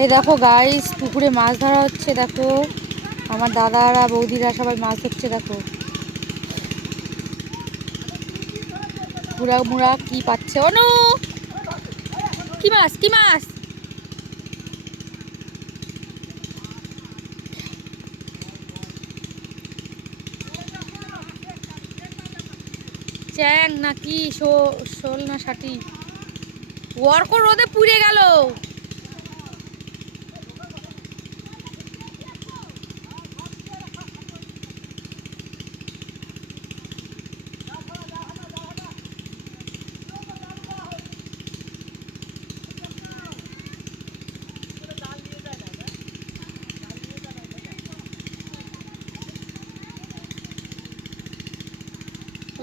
এই দেখো গাইস, পুকুরে মাছ ধরা হচ্ছে। দেখো আমার দাদারা বৌদিরা সবাই মাছ ধরছে। দেখো মুড়া মুড়া কি পাচ্ছে। অনু কি মাছ, কি মাছ? চ্যাং নাকি শোল না ষাটি? অর্ক রোদে পুড়ে গেল।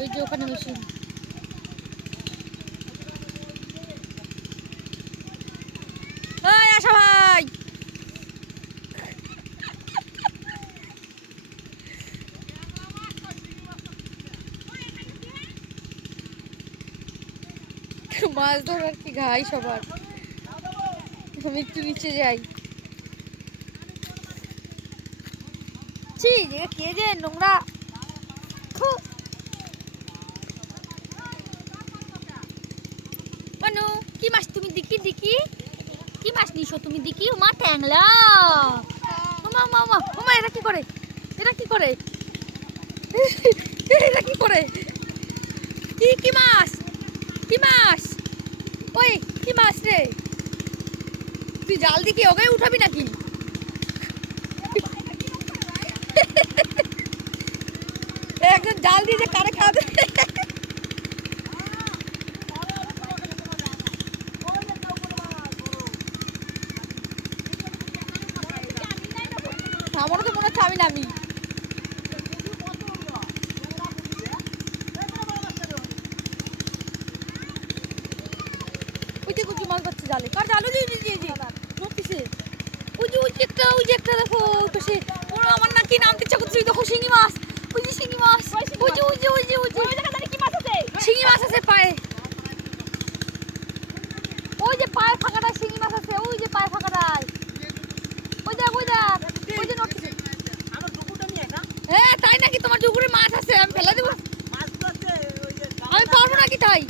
ওই যে ওখানে মেশিন। ওই আসো ভাই। মাছ ধরার কি ঘাই সবার। আমি একটু নিচে যাই। ছি, কে যে নোংরা। মানু কি মাছ তুমি? দিকি দিকি কি মাছ নিছো তুমি? দিকি মা ট্যাংলা। ওমা মা মা ওমা, এটা কি করে? এটা কি করে? এটা কি করে? কি কি মাছ? কি মাছ? ওই কি মাছ রে? তুই জাল দিকে ওকে উঠাবি নাকি? একজন জাল দিয়ে যে কারে খাবে। আমারও তো মনে হচ্ছে আমি নামি। ওই যে কুচি মাছ পাচ্ছে জালে। কার জাল? নটিসে ওই যে একটা দেখো পাশে। আমার নাকি নামতে ইচ্ছা করছে। দেখো শিঙি মাছ। ওই যে শিঙি মাছ। কি মাছ আছে? শিঙি মাছ আছে পায়ে। ওই যে পায়ে ফাঁকাটায় শিঙি মাছ আছে। ওই যে পায়ে ফাঁকাটায়। ওই দেখ ওই দেখ। ওই যে নটিসে। হ্যাঁ তাই নাকি? তোমার পুকুরে মাছ আছে? আমি ফেলে দেবো। আমি পারবো নাকি তাই?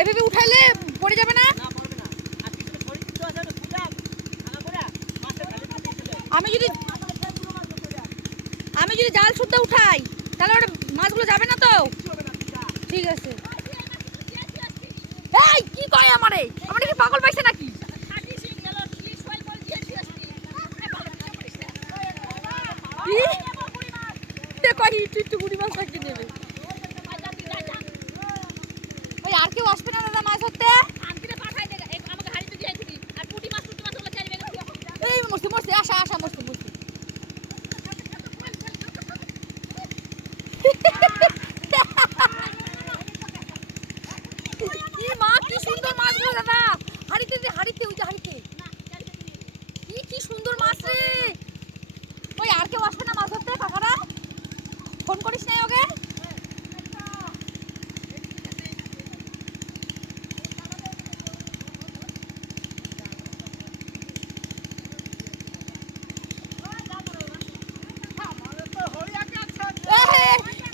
এভাবে উঠাইলে পড়ে যাবে না? আমি যদি আমি যদি জাল শুদ্ধ উঠাই তাহলে ওটা মাছগুলো যাবে না তো? ঠিক আছে। এই কি কয় আমারে? আমারে কি পাগল পাইছে নাকি? একটু গুড়ি মাছ রাখতে নেবে। ওই আর কেউ আসবে না দাদা মাছ ধরতে? এই মরছে মরছে, আসা আসা মরছে মরছে। কি মা, কি সুন্দর মাছগুলো দাদা। হাড়িতে হাড়িতে ওই যে হাড়িতে। কি সুন্দর মাছ রে। ওই আর কেউ আসবে না মাছ ধরতে? কাকারা ফোন করিস নাই ওকে?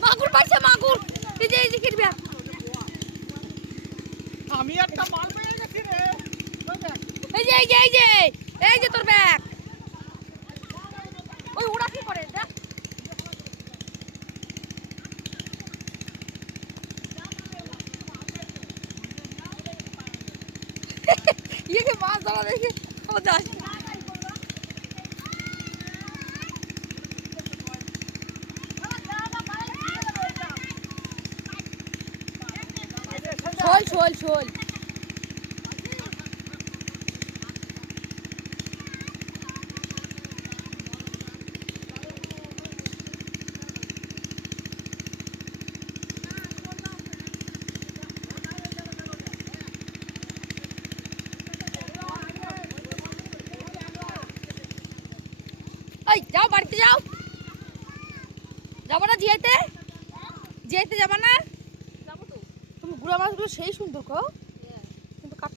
মাগুর পাইছে মাগুর। এই যে কিরবিয়া। আমি একটা মাল পেয়ে গেছি রে। এই যে তোর ব্যাগ। ওই ওরা কি করে দেখ। ইয়েকে মাছ ধরা দেখে ও যাস। শোল। এই যাও বাড়িতে যাও। যাবো না জিয়াইতে? জিয়াইতে যাবা না? তুমি গুড়া মাছগুলো সেই সুন্দর গো।